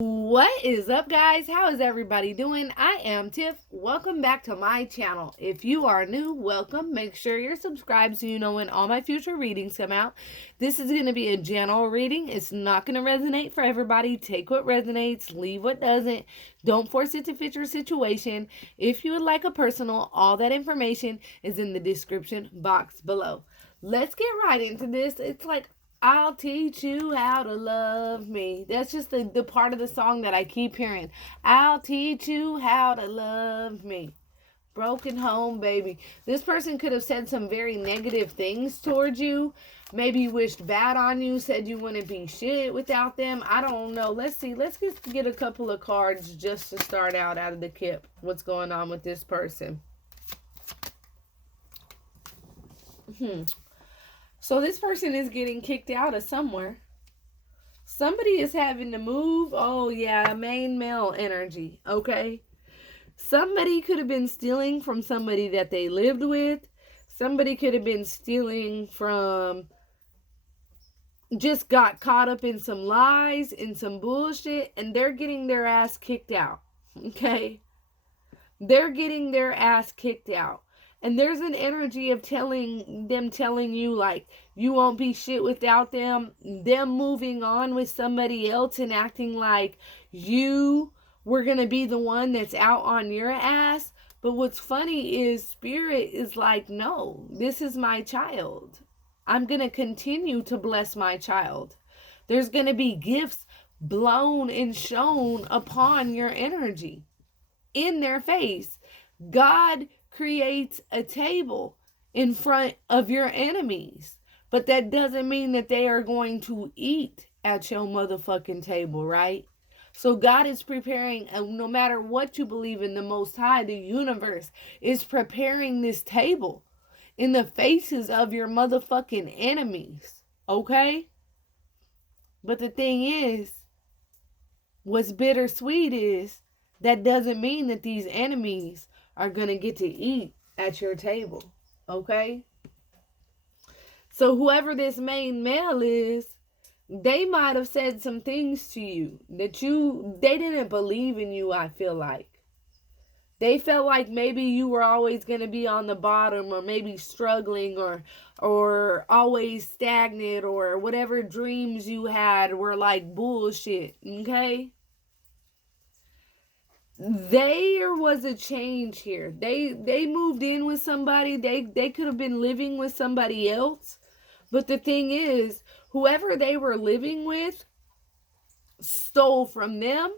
What is up, guys? How is everybody doing? I am Tiff. Welcome back to my channel. If you are new, welcome. Make sure you're subscribed so you know when all my future readings come out. This is going to be a general reading. It's not going to resonate for everybody. Take what resonates, leave what doesn't. Don't force it to fit your situation. If you would like a personal, all that information is in the description box below. Let's get right into this. It's like, I'll teach you how to love me. That's just the part of the song that I keep hearing. I'll teach you how to love me. Broken home, baby. This person could have said some very negative things towards you. Maybe wished bad on you, said you wouldn't be shit without them. I don't know. Let's see. Let's just get a couple of cards just to start out of the kip. What's going on with this person? So this person is getting kicked out of somewhere. Somebody is having to move. Oh, yeah, main male energy, okay? Somebody could have been stealing from somebody that they lived with. Somebody could have been stealing from, just got caught up in some lies, in some bullshit, and they're getting their ass kicked out, okay? They're getting their ass kicked out. And there's an energy of telling you like you won't be shit without them moving on with somebody else and acting like you were going to be the one that's out on your ass. But what's funny is Spirit is like, no, this is my child. I'm going to continue to bless my child. There's going to be gifts blown and shown upon your energy in their face. God creates a table in front of your enemies, but that doesn't mean that they are going to eat at your motherfucking table, right? So God is preparing, no matter what you believe in, the Most High, the universe is preparing this table in the faces of your motherfucking enemies, okay? But the thing is, what's bittersweet is that doesn't mean that these enemies are going to get to eat at your table, okay? So whoever this main male is, they might have said some things to you that they didn't believe in you, I feel like. They felt like maybe you were always going to be on the bottom, or maybe struggling, or always stagnant, or whatever dreams you had were like bullshit, okay? There was a change here. They moved in with somebody. They could have been living with somebody else. But the thing is, whoever they were living with stole from them,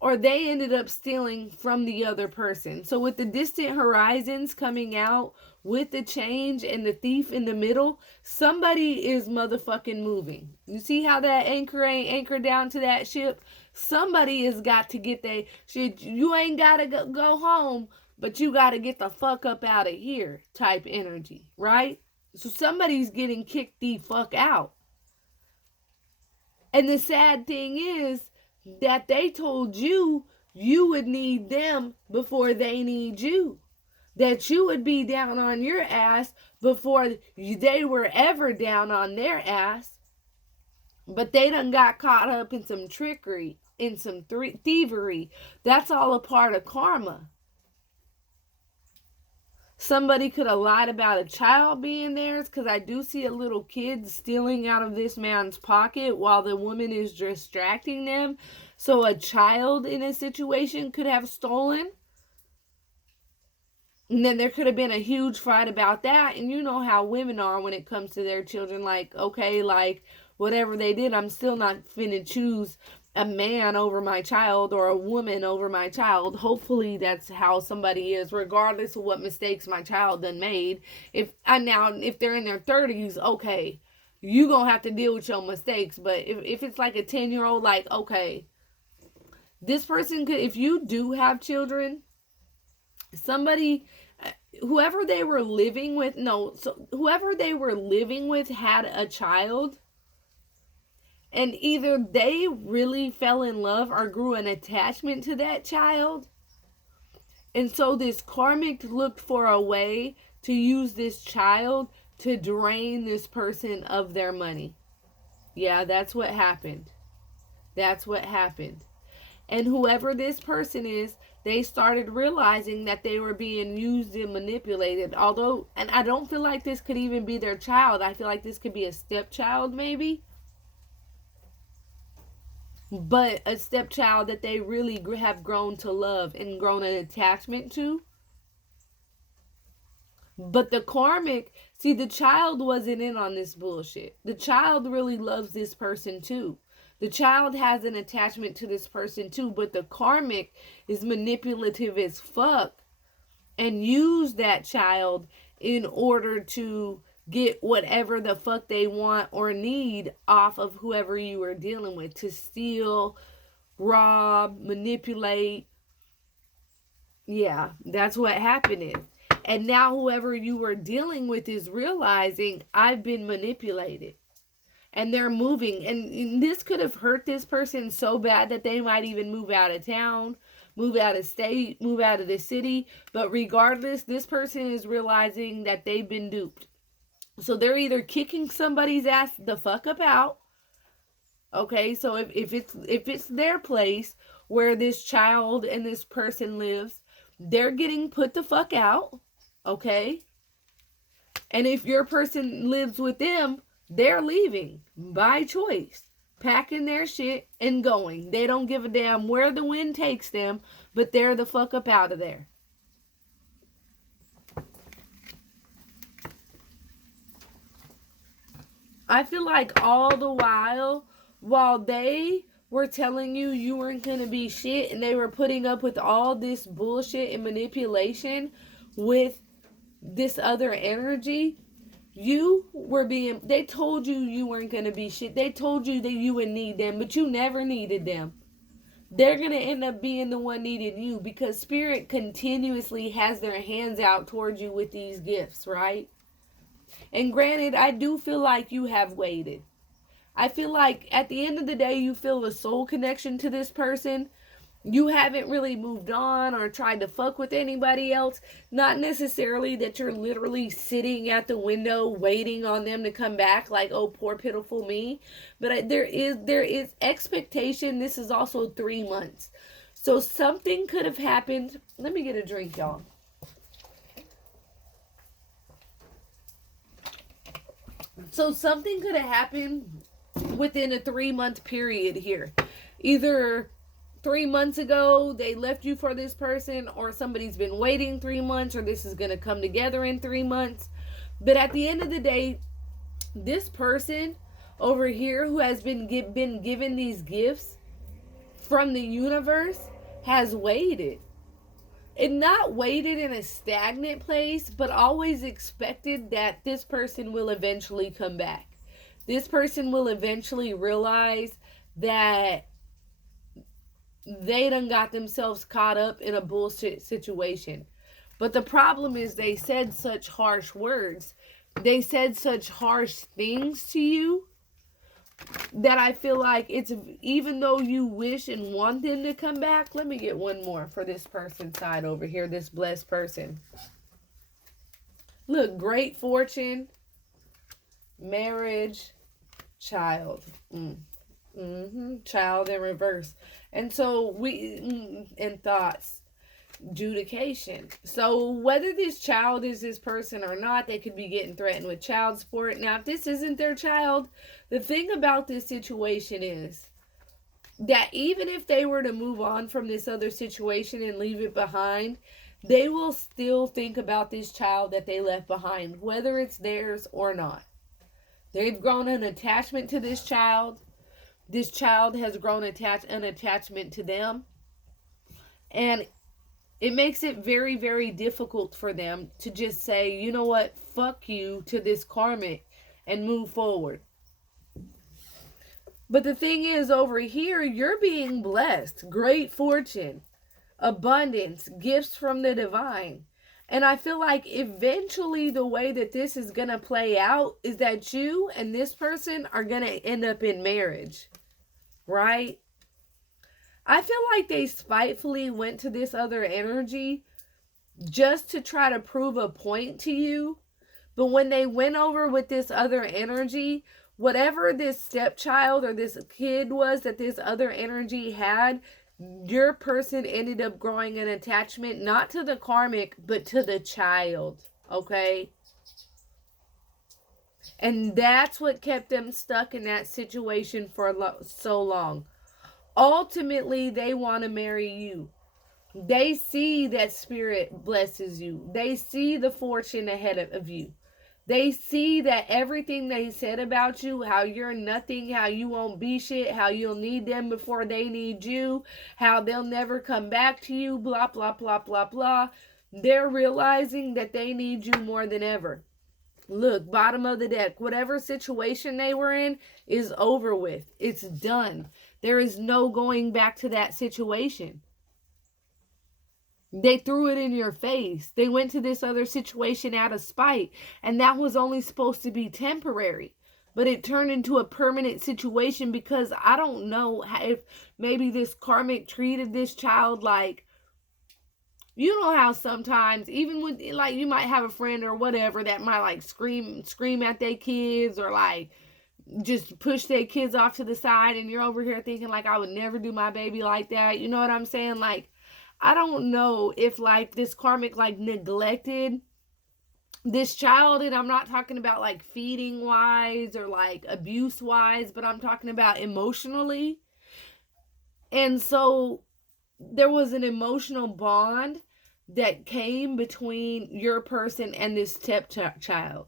or they ended up stealing from the other person. So with the distant horizons coming out, with the change and the thief in the middle, somebody is motherfucking moving. You see how that anchor ain't anchored down to that ship? Somebody has got to get their shit. You ain't got to go home, but you got to get the fuck up out of here type energy, right? So somebody's getting kicked the fuck out. And the sad thing is that they told you you would need them before they need you. That you would be down on your ass before they were ever down on their ass. But they done got caught up in some trickery, in some thievery. That's all a part of karma. Somebody could have lied about a child being theirs, because I do see a little kid stealing out of this man's pocket while the woman is distracting them. So a child in a situation could have stolen. And then there could have been a huge fight about that. And you know how women are when it comes to their children. Like, okay, like, whatever they did, I'm still not finna choose a man over my child or a woman over my child. Hopefully that's how somebody is, regardless of what mistakes my child done made. If they're in their 30s, okay, you gonna have to deal with your mistakes. But if it's like a 10-year-old, like, okay, this person could, if you do have children, somebody, whoever they were living with had a child. And either they really fell in love or grew an attachment to that child. And so this karmic looked for a way to use this child to drain this person of their money. Yeah, that's what happened. That's what happened. And whoever this person is, they started realizing that they were being used and manipulated. Although, and I don't feel like this could even be their child. I feel like this could be a stepchild, maybe. But a stepchild that they really have grown to love and grown an attachment to. But the karmic, see, the child wasn't in on this bullshit. The child really loves this person too. The child has an attachment to this person too, but the karmic is manipulative as fuck and use that child in order to get whatever the fuck they want or need off of whoever you are dealing with, to steal, rob, manipulate. Yeah, that's what happened is. And now whoever you were dealing with is realizing I've been manipulated. And they're moving. And this could have hurt this person so bad that they might even move out of town, move out of state, move out of the city. But regardless, this person is realizing that they've been duped. So they're either kicking somebody's ass the fuck up out. Okay, so if it's their place where this child and this person lives, they're getting put the fuck out. Okay? And if your person lives with them, they're leaving by choice, packing their shit and going. They don't give a damn where the wind takes them, but they're the fuck up out of there. I feel like all the while they were telling you you weren't going to be shit and they were putting up with all this bullshit and manipulation with this other energy, they told you weren't going to be shit. They told you that you would need them, but you never needed them. They're going to end up being the one needing you because Spirit continuously has their hands out towards you with these gifts, right? And granted, I do feel like you have waited. I feel like at the end of the day, you feel a soul connection to this person. You haven't really moved on or tried to fuck with anybody else. Not necessarily that you're literally sitting at the window waiting on them to come back like, oh, poor pitiful me. But there is expectation. This is also 3 months. So something could have happened. Let me get a drink, y'all. So something could have happened within a 3-month period here. Either 3 months ago they left you for this person, or somebody's been waiting 3 months, or this is going to come together in 3 months. But at the end of the day, this person over here who has been given these gifts from the universe has waited. And not waited in a stagnant place, but always expected that this person will eventually come back. This person will eventually realize that they done got themselves caught up in a bullshit situation. But the problem is they said such harsh words. They said such harsh things to you that I feel like it's, even though you wish and want them to come back. Let me get one more for this person's side over here, this blessed person. Look, great fortune, marriage, child. Child in reverse. And so and thoughts, adjudication. So whether this child is this person or not, they could be getting threatened with child support. Now, if this isn't their child, the thing about this situation is that even if they were to move on from this other situation and leave it behind, they will still think about this child that they left behind, whether it's theirs or not. They've grown an attachment to this child. This child has grown an attachment to them. And it makes it very, very difficult for them to just say, you know what, fuck you to this karmic and move forward. But the thing is, over here, you're being blessed. Great fortune, abundance, gifts from the divine. And I feel like eventually the way that this is going to play out is that you and this person are going to end up in marriage. Right? I feel like they spitefully went to this other energy just to try to prove a point to you. But when they went over with this other energy, whatever this stepchild or this kid was that this other energy had, Your person ended up growing an attachment, not to the karmic, but to the child. Okay? And that's what kept them stuck in that situation for so long. Ultimately, they want to marry you. They see that spirit blesses you. They see the fortune ahead of you. They see that everything they said about you, how you're nothing, how you won't be shit, how you'll need them before they need you, how they'll never come back to you, blah, blah, blah, blah, blah. They're realizing that they need you more than ever. Look, bottom of the deck, whatever situation they were in is over with. It's done. There is no going back to that situation. They threw it in your face. They went to this other situation out of spite, and that was only supposed to be temporary. But it turned into a permanent situation because I don't know if maybe this karmic treated this child like, you know how sometimes, even when, like, you might have a friend or whatever that might, like, scream at their kids, or, like, just push their kids off to the side, and you're over here thinking, like, I would never do my baby like that. You know what I'm saying? Like, I don't know if, like, this karmic, like, neglected this child, and I'm not talking about, like, feeding wise or, like, abuse wise, but I'm talking about emotionally. And so there was an emotional bond that came between your person and this stepchild.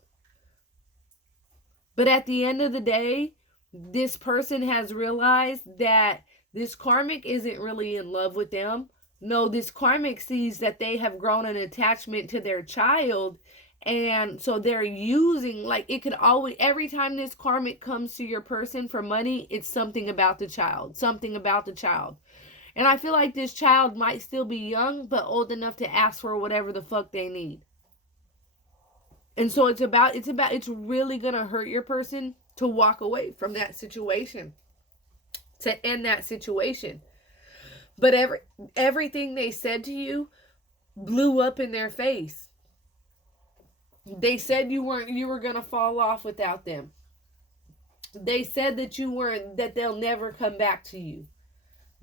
But at the end of the day, this person has realized that this karmic isn't really in love with them. No, this karmic sees that they have grown an attachment to their child. And so they're using, like, it could always, every time this karmic comes to your person for money, it's something about the child. Something about the child. And I feel like this child might still be young, but old enough to ask for whatever the fuck they need. And so it's really going to hurt your person to walk away from that situation, to end that situation. But everything they said to you blew up in their face. They said you were going to fall off without them. They said that they'll never come back to you.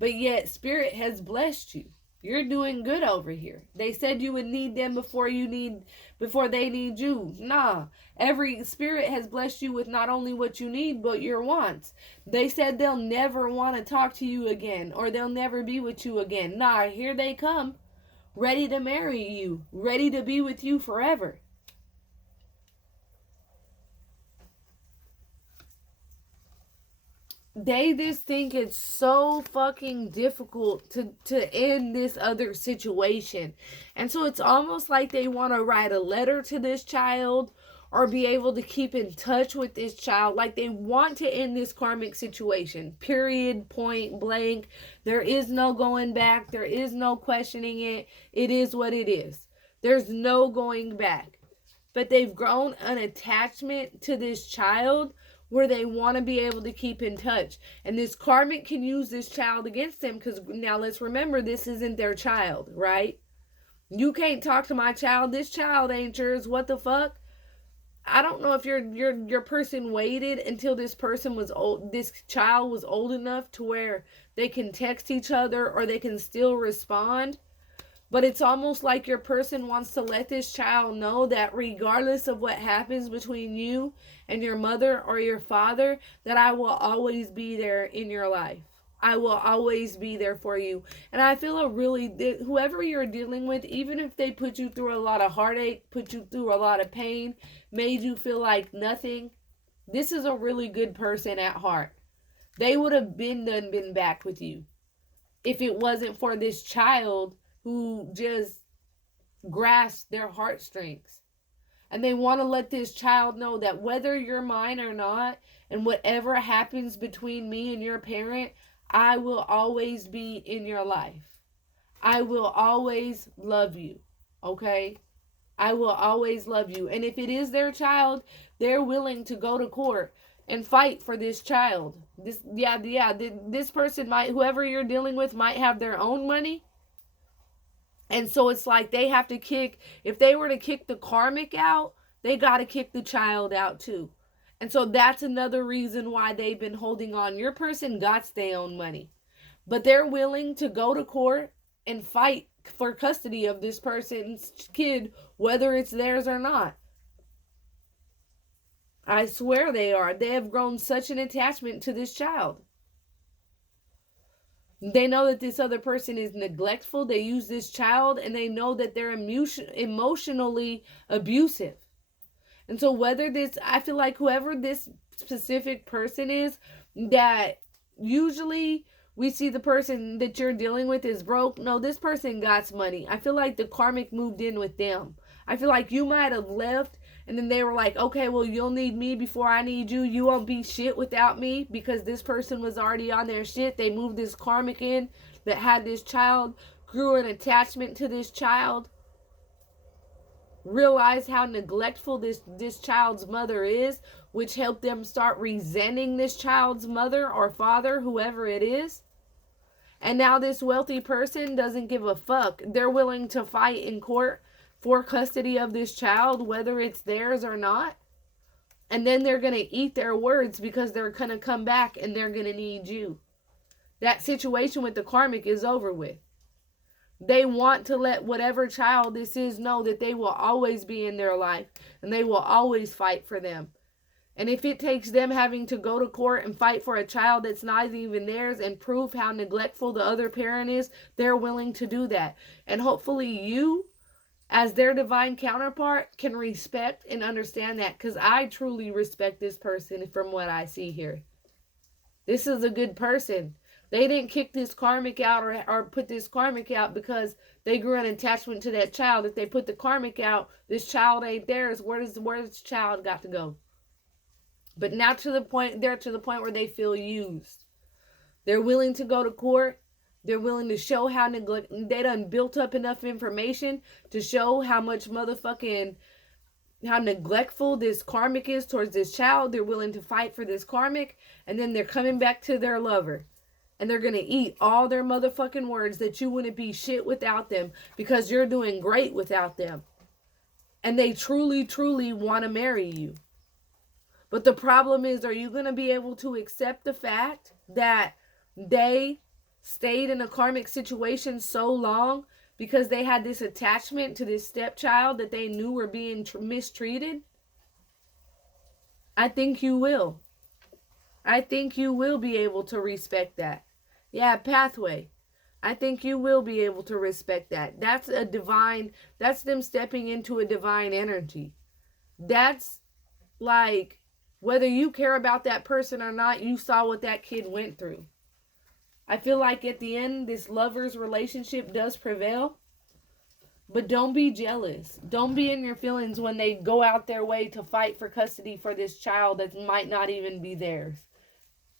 But yet spirit has blessed you. You're doing good over here. They said you would need them before they need you. Nah. Every spirit has blessed you with not only what you need, but your wants. They said they'll never want to talk to you again, or they'll never be with you again. Nah, here they come. Ready to marry you. Ready to be with you forever. They just think it's so fucking difficult to end this other situation. And so it's almost like they want to write a letter to this child or be able to keep in touch with this child. Like, they want to end this karmic situation. Period. Point blank. There is no going back. There is no questioning it. It is what it is. There's no going back. But they've grown an attachment to this child where they want to be able to keep in touch. And this karmic can use this child against them, because now let's remember, this isn't their child, right? You can't talk to my child. This child ain't yours. What the fuck? I don't know if your person waited until this child was old enough to where they can text each other or they can still respond. But it's almost like your person wants to let this child know that regardless of what happens between you and your mother or your father, that I will always be there in your life. I will always be there for you. And I feel whoever you're dealing with, even if they put you through a lot of heartache, put you through a lot of pain, made you feel like nothing, this is a really good person at heart. They would have been back with you if it wasn't for this child who just grasp their heartstrings. And they want to let this child know that whether you're mine or not, and whatever happens between me and your parent, I will always be in your life. I will always love you. Okay? I will always love you. And if it is their child, they're willing to go to court and fight for this child. This person whoever you're dealing with might have their own money. And so it's like they have to if they were to kick the karmic out, they got to kick the child out too. And so that's another reason why they've been holding on. Your person got their own money. But they're willing to go to court and fight for custody of this person's kid, whether it's theirs or not. I swear they are. They have grown such an attachment to this child. They know that this other person is neglectful. They use this child, and they know that they're emotionally abusive. And so I feel like whoever this specific person is, that usually we see the person that you're dealing with is broke. No, this person got money. I feel like the karmic moved in with them. I feel like you might have left and then they were like, okay, well, you'll need me before I need you. You won't be shit without me, because this person was already on their shit. They moved this karmic in that had this child, grew an attachment to this child, realized how neglectful this child's mother is, which helped them start resenting this child's mother or father, whoever it is. And now this wealthy person doesn't give a fuck. They're willing to fight in court for custody of this child, whether it's theirs or not. And then they're going to eat their words, because they're going to come back and they're going to need you. That situation with the karmic is over with. They want to let whatever child this is know that they will always be in their life and they will always fight for them. And if it takes them having to go to court and fight for a child that's not even theirs and prove how neglectful the other parent is, they're willing to do that. And hopefully you, as their divine counterpart, can respect and understand that, because I truly respect this person from what I see here. This is a good person. They didn't kick this karmic out or put this karmic out because they grew an attachment to that child. If they put the karmic out, this child ain't theirs. Where's this child got to go? But now they're to the point where they feel used. They're willing to go to court. They're willing to show how they done built up enough information to show how neglectful this karmic is towards this child. They're willing to fight for this karmic, and then they're coming back to their lover. And they're going to eat all their motherfucking words that you wouldn't be shit without them, because you're doing great without them. And they truly, truly want to marry you. But the problem is, are you going to be able to accept the fact that they stayed in a karmic situation so long because they had this attachment to this stepchild that they knew were being mistreated? I think you will. I think you will be able to respect that. Yeah, pathway. I think you will be able to respect that. That's them stepping into a divine energy. That's like, whether you care about that person or not, you saw what that kid went through. I feel like at the end, this lover's relationship does prevail. But don't be jealous. Don't be in your feelings when they go out their way to fight for custody for this child that might not even be theirs.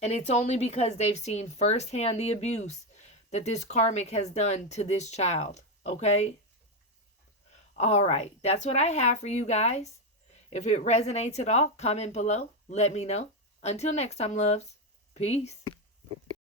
And it's only because they've seen firsthand the abuse that this karmic has done to this child. Okay? All right. That's what I have for you guys. If it resonates at all, comment below. Let me know. Until next time, loves. Peace.